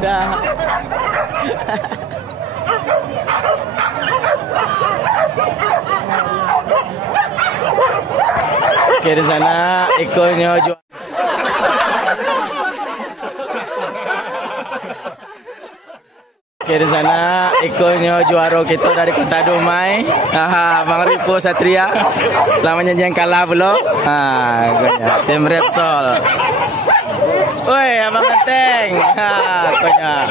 Dah. Okey, di sana ekornya jual. Okey, di sana ekornya juara kita dari Kota Dumai. Bang Ripo Satria. Lamanya yang kalah pula. Tim Repsol. Oi, Abang Genteng. Konya.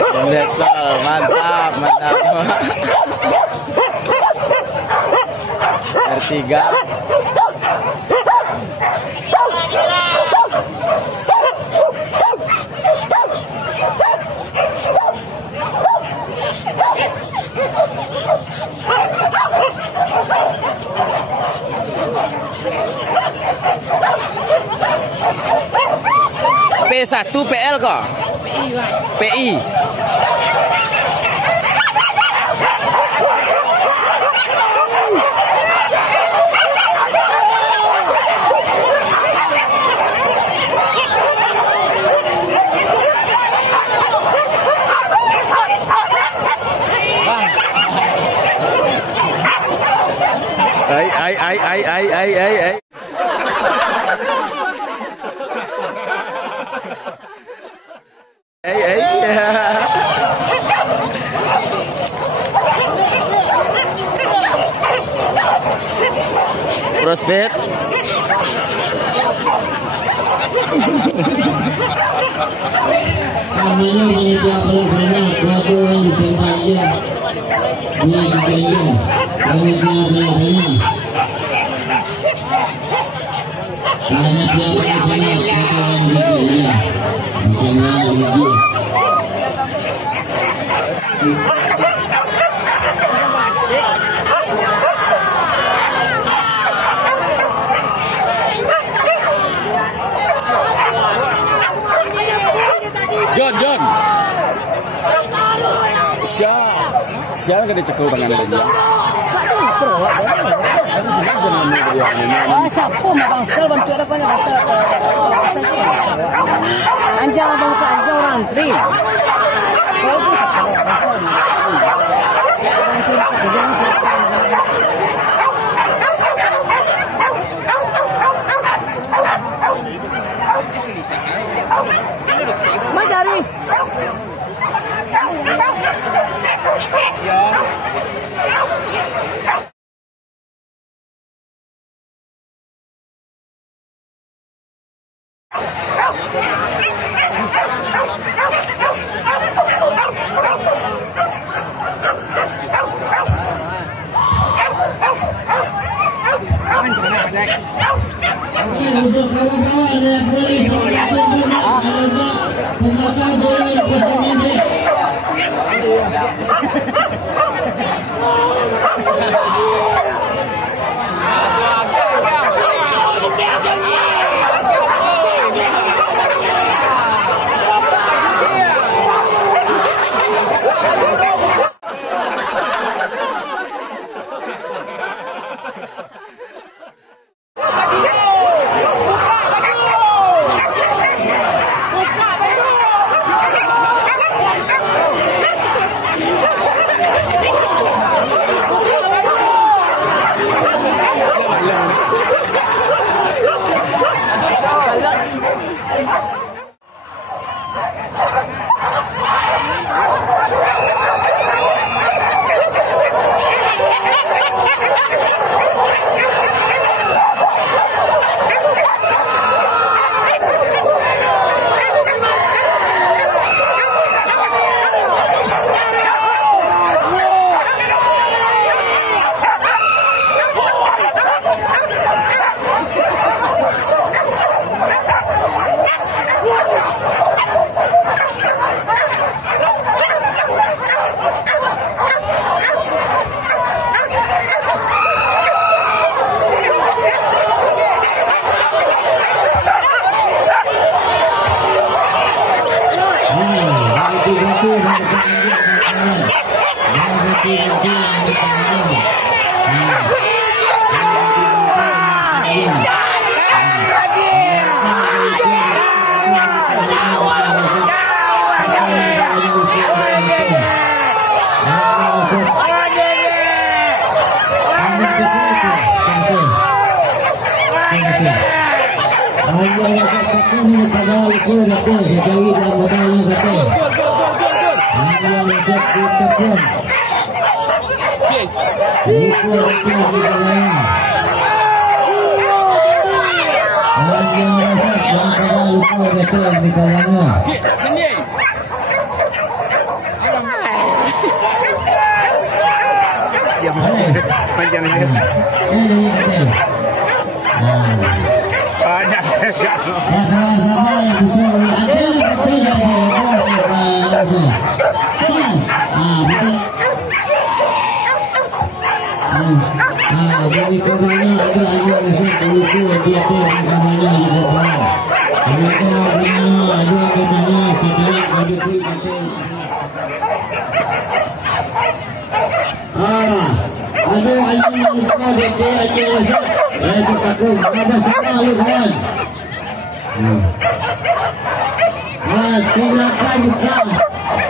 Tim Repsol, mantap, mantap. R3. P1 PL kok? PI. Ai. Prospect. John. Siapa kena cekul tangan dia? Siapa bangsa bantu ada banyak bangsa. Anjang abang ke anjang orang antri. Macari. Untuk kawan-kawan yang boleh memakai bola ini.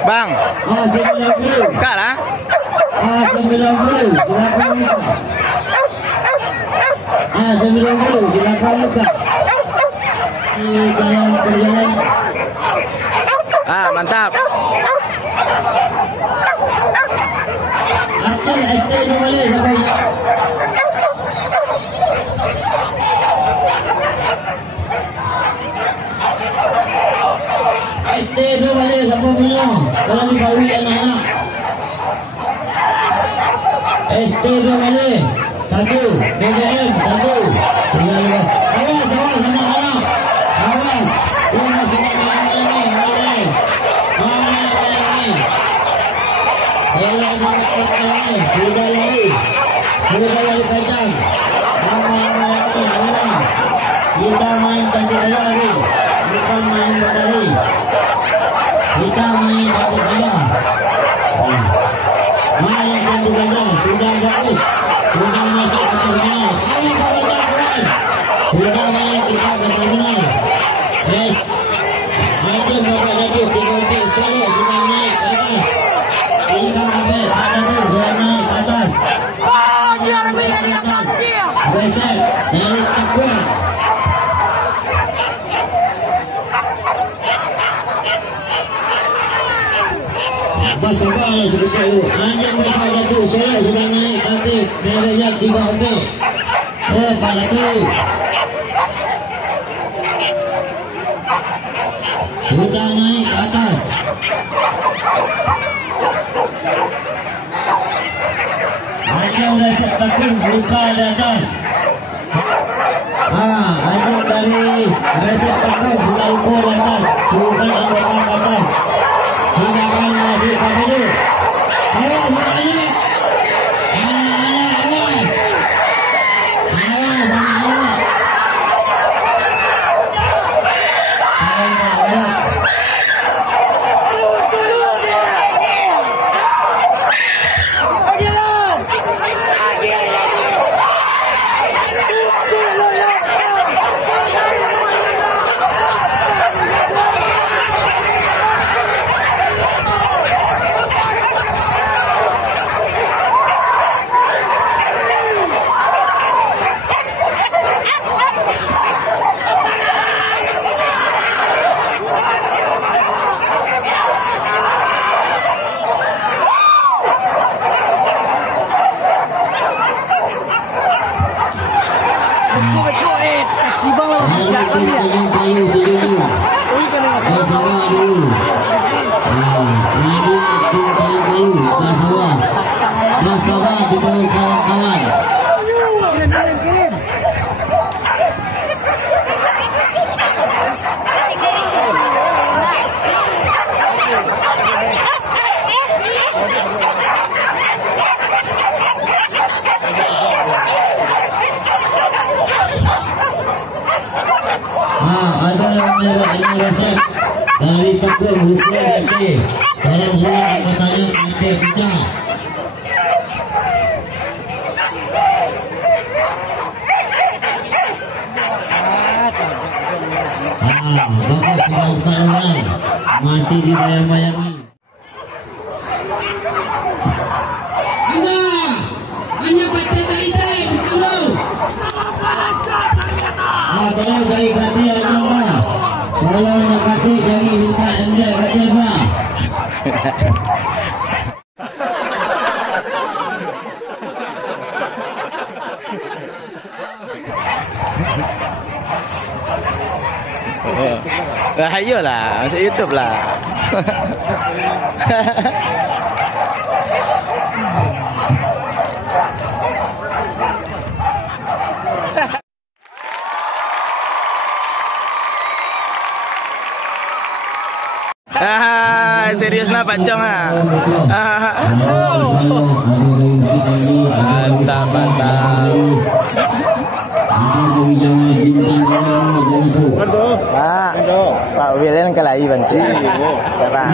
Bang, buka lah. 90 silakan buka. 90 silakan buka. Di dalam perjalanan. Mantap. Akil ST ni boleh sampai. ST tu boleh sampai punya. Kalau dibawi anak-anak. ST tu boleh. 1 BBM 1. Awas anak-anak. Awas. Jangan semua main ni. Boleh. Sudah lari kacang. Kita main cantik lari. Bukan main badai. Kita main cantik saja. Main cantik saja. Sudah bagus. Sudah masuk ke terminal. Sudah main kita ke terminal. Yes. Ada berapa lagi? 3 solo. Sudah naik ke atas. Kita ambil ada tu. Sudah naik ke atas. Dia lebih dari atas dia. Besar. Dari takwa. Sabar sebentar dulu. Hanya mereka satu. Saya sudah naik kaki. Mereka 3 okey. Pak lagi. Sudah naik ke atas. Hanya mereka takut buka di atas. Hanya dari mereka takut buka ukur di atas. Bukan anggota ke atas. Sudah masih pada dulu. Awas anak-anak. Awas. Awas anak-anak. Ada yang menyerah dari takut buku nanti. Kalau saya katanya nanti kita. Bagus perlawanan masih dibayang-bayangi. Hanya baca cerita kamu. Kalau dari kata anda, kalau nak kata dari minta anda kata apa? Ayolah, masuk YouTube lah. Serius lah Pak Chong ah. Mantap, mantap. Pak William kelai banci. Pak.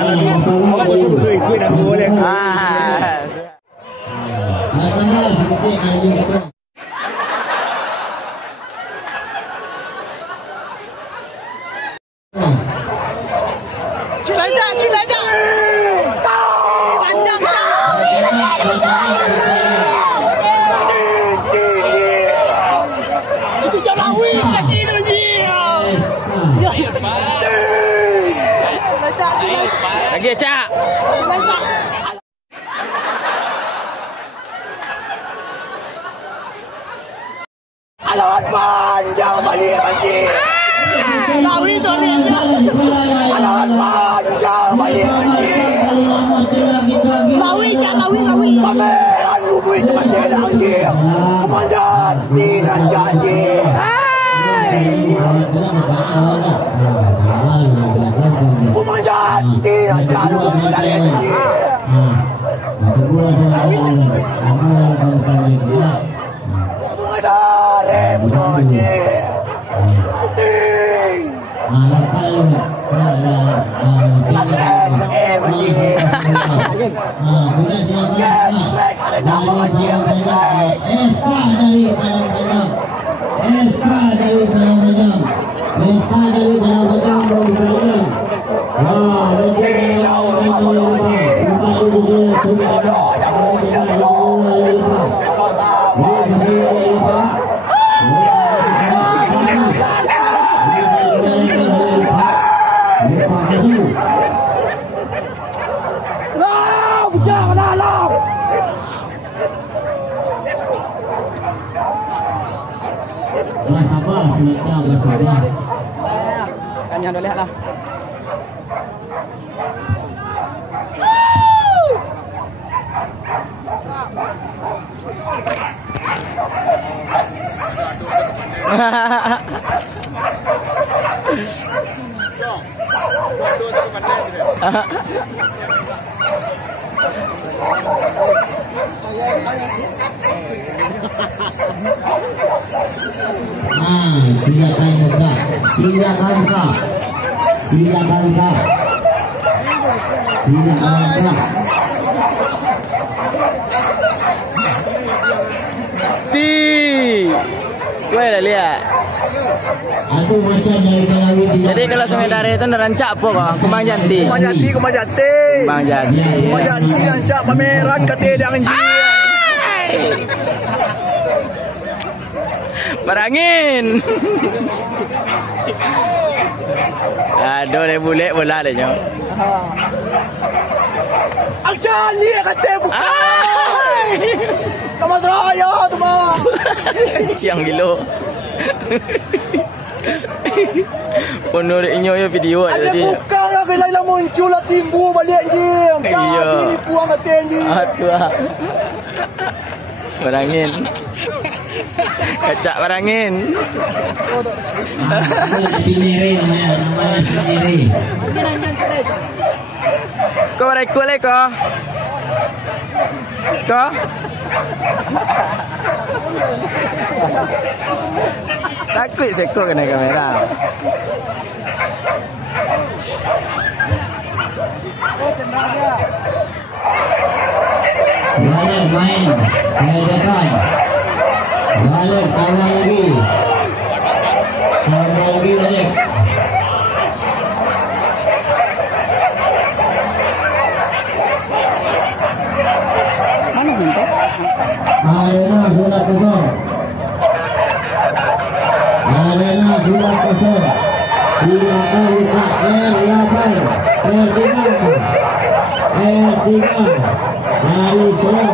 Lagi cak. Alamat panjang balik banjir. Lawi soalnya. Alamat panjang balik banjir. Lawi. Pameran lubui banjir banjir. Komandan Dinan janji. Komandan Dinan janji. Kan yang dah lihat lah. Silakan. Gue dah lihat. Aku macam dari Melawi. Jadi kalau Sumedare itu nerancak apa kok? Kembang Jati. Kembang Jati. Kembang Jati rancak pameran katedang ji. Barangin. Aduh, dia bulet bola dia nyo. Aja lihat kata bukan. Kamu seraya tu bang. Ciang gilo. Penuh inyo ya video tadi. Bukan lah bila muncul lah timbul balik je. Jadi puang kata je. Aduh. Barangin. Kacak barangin. Kau rekod le kau? Kau? Takut seko kena kamera. Balik main. Depan. Balik kawan lagi. Kawan lagi balik. Mana jentek? Arena sudah kosong. Arena dari Solo.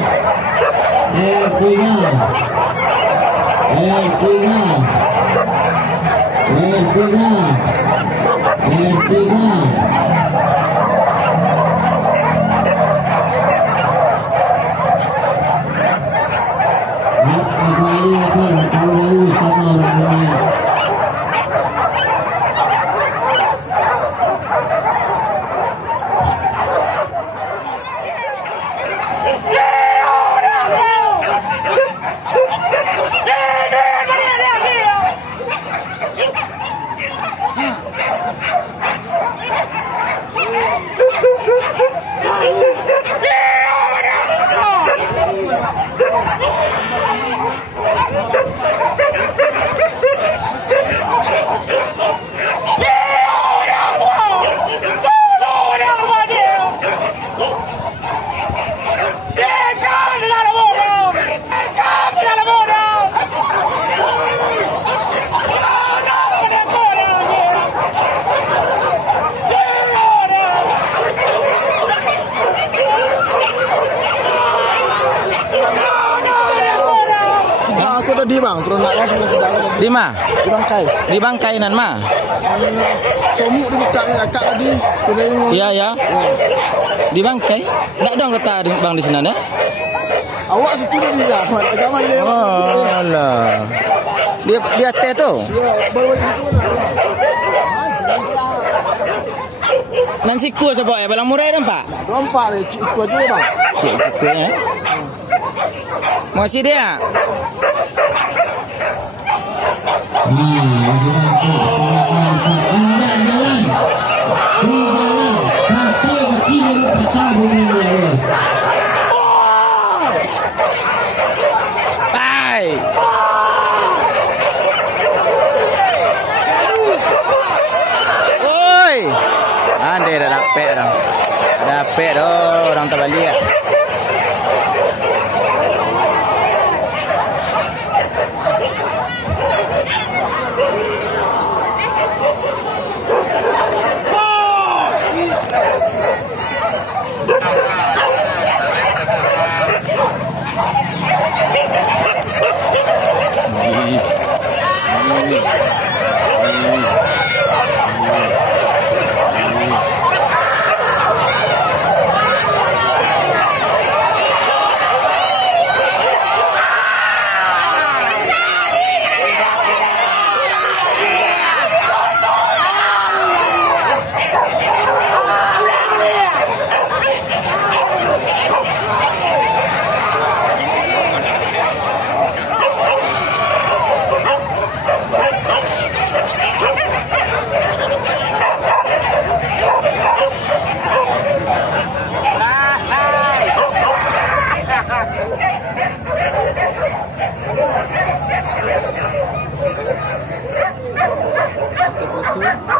Di bang, turun nak langsung ke dalam. Di mana? Di bangkai. Di bangkai nan mah. Somuk di buka ni akak tadi. Iya ya. Di bangkai. Nak dong kata bang di sana dah. Awak situ dah dia. Agama dia. Oh alah. Dia teh tu. Ya, baru itu. Nan siku sebab ya balang murai nampak. Rompak ni cikgu aja bang. Siku ya. Masih dia. Bye. Oi. Ande dah dapat dah. Dapat dah orang terbalik.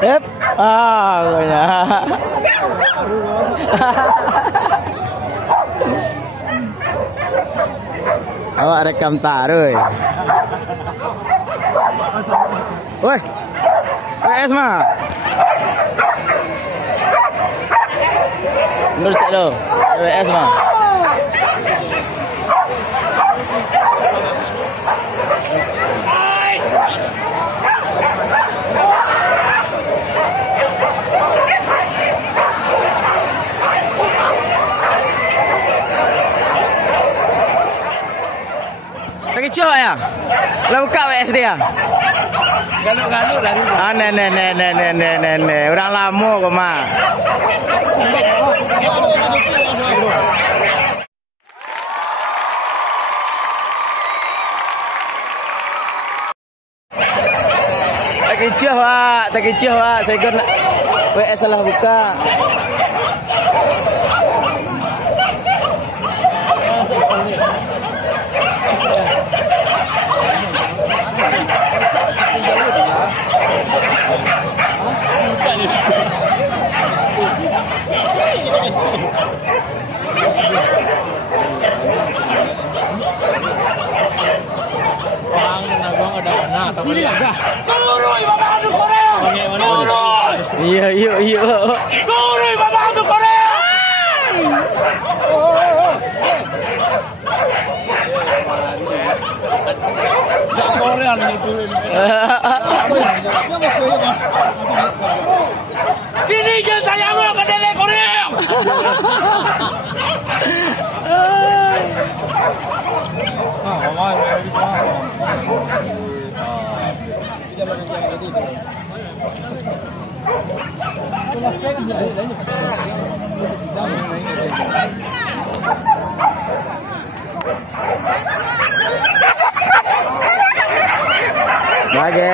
Ep, gonya. Awak rekam tak, Roy? Woi, Esma. Menurut tak lo, Esma. Kecoh ya? Lah buka WSD ya? Galuk-galuk lah ni. Ah, ne. Orang lama kau mah. Tak kecoh Pak. Saya kena WS salah buka. Sini dah. Turun bapa adu Korea. Turun. Iya. Turun bapa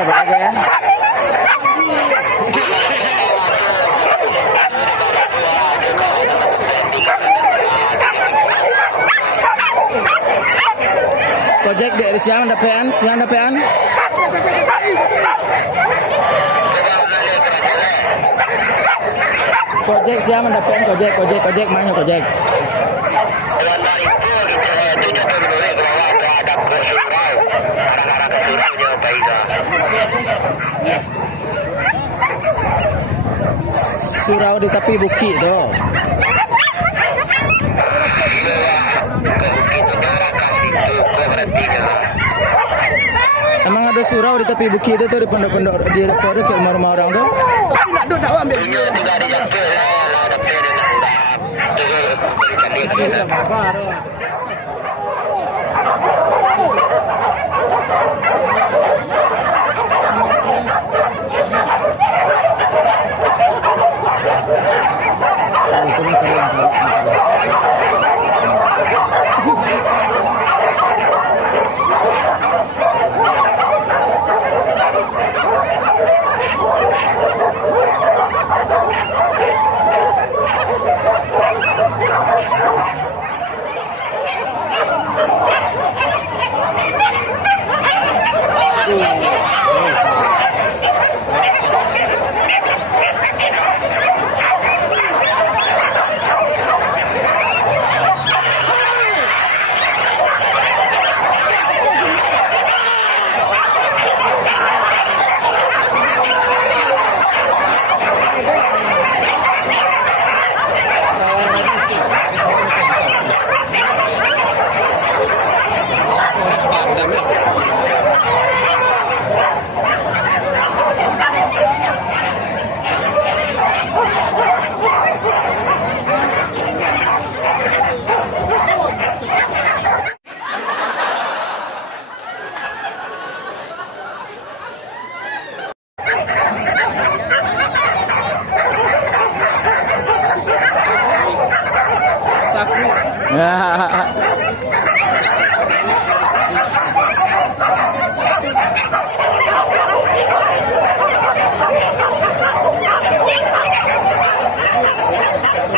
Bahagia. Kojek dari siang dapean. Kojek siang dapean, kojek mana kojek? Surau di tepi bukit tu. Emang ada surau di tepi bukit itu di pondok-pondok di pondok ke rumah-rumah orang tu? Tapi nak duduk tak ambil.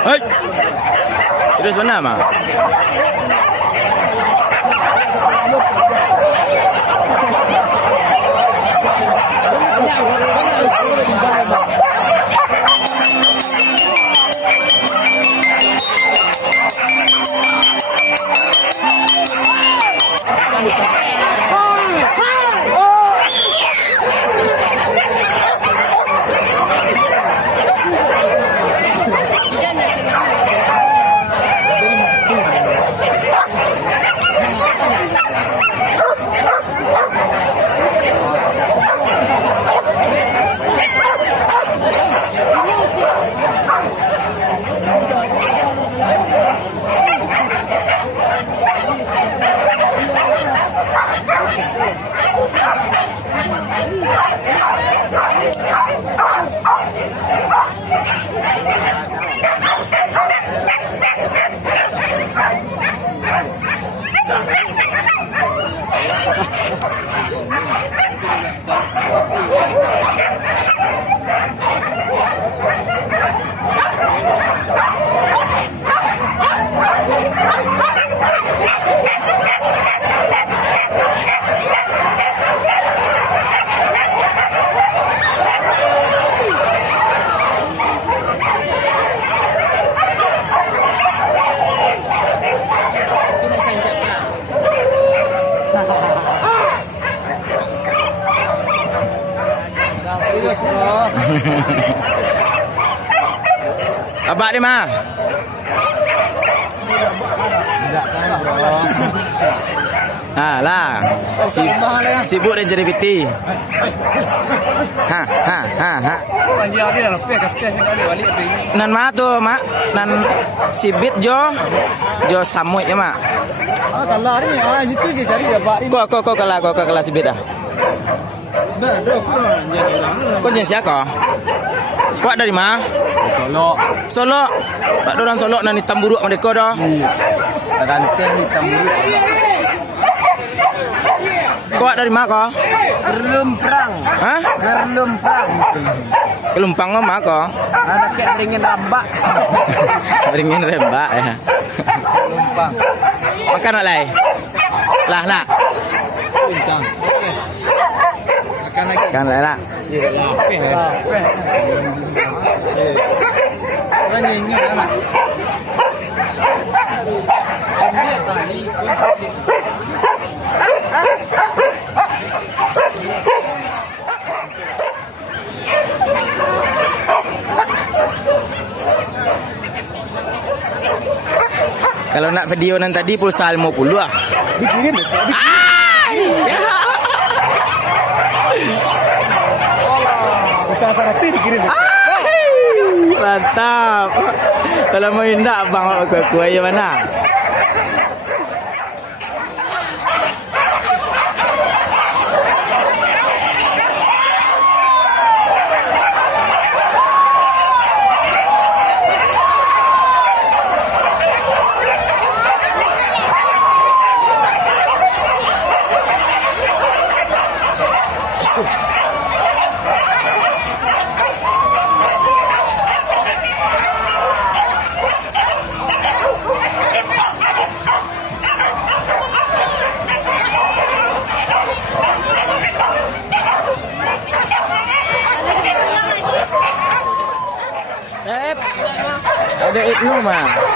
Hei, serius benar mah? Abak dia mah. Lah. Sibuk dan jadi piti. Ha. anjir dia dah lepas kapten kan dia balik api. Nan ma tu mak, nan sibit jo samui ya mak. Ah kalah ni, itu je cari dapat ni. Kau kalah sibit dah. Dah aku dah jadi orang. Kau jenis siapa? Kau dari mana? Solo. Tak ada orang Solo nan hitam buruk mereka dah. Ranting hitam buruk. Kau dari mana kau? Kerlemprang. Hah? Kerlemprang. Kelumpang mah kau? Anak kayak ringin rambak. Ringin rembak ya. Kelumpang. Makan nak lai? Lah nak. Kelumpang. Makan lagi. Makan lai lah. Lapeh. Kan ingat anak. Dia tadi Kalau nak video nan tadi pulsa 50 ah. dikirim. Usaha sarati dikirim. Mantap. Kalau mau indak abang aku aja mana? Ada Ibnu mah.